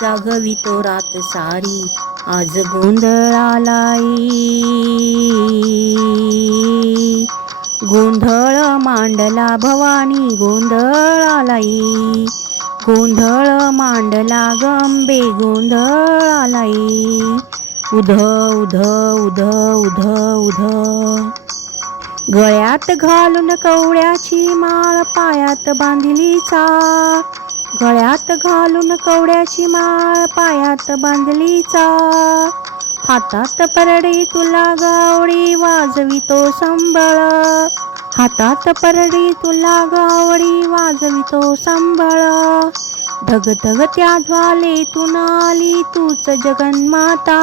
जागवितो रात सारी. आज गोंधळालाई गोंधळ मांडला भवानी गोंधळालाई गोंधळ मांडला गंबे गोंधळालाई उध उध उध उध उध. गळ्यात घालून कवड्याची माळ पायात बांधलीचा गळ्यात घालून कवड्याची माळ पायात बांधलीचा. हातात परडी तुला गावडी वाजवितो संबळ. हातात परडी तुला गावडी वाजवितो संबळ. धगधग त्या ज्वाले तू नाली तूच जगन्माता.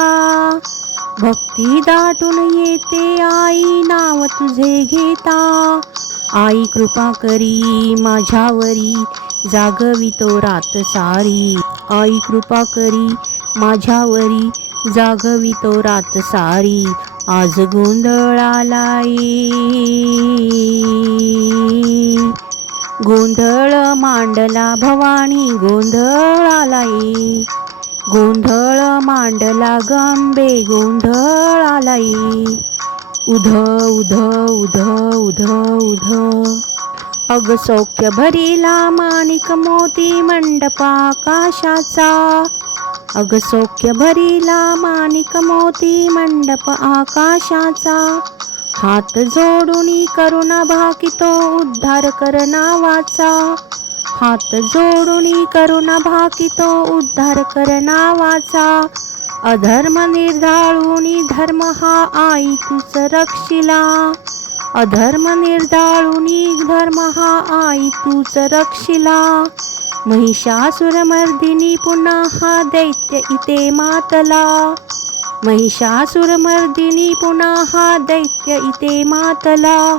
भक्ती दाटून येते आई नाव तुझे घेता. आई कृपा करी माझ्यावरी जागवितो रात सारी. आई कृपा करी माझ्यावरी जागवितो रात सारी. आज गोंधळालाई गोंधळ मांडला भवानी गोंधळालाई गोंधळ मांडला गंबे गोंधळ आलाई उध उध उध उध उध अग सौख्य भरीला माणिक मोती मंडप आकाशाचा. अग सौख्य भरीला माणिक मोती मंडप आकाशाचा. हात जोडून करुणा भाकितो उद्धार कर नावाचा. हात जोडून करुणा भाकितो उद्धार कर नावाचा. अधर्म निर्धाळून धर्म हा आई तुच रक्षिला. अधर्म निर्धाळून धर्म हा आई तूच रक्षिला. महिषासुरमर्दिनी पुन्हा हा दैत्य इते मातला. महिषासुरमर्दिनी पुन्हा हा दैत्य इते मातला.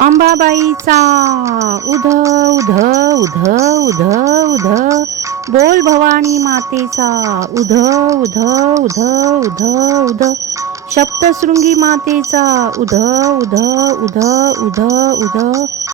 अंबाबाईचा. उध उध उध उध उध. बोल भवानी मातेचा. उध उध उध उध उध. सप्तशृंगी मातेचा. उध उध उध उध उध.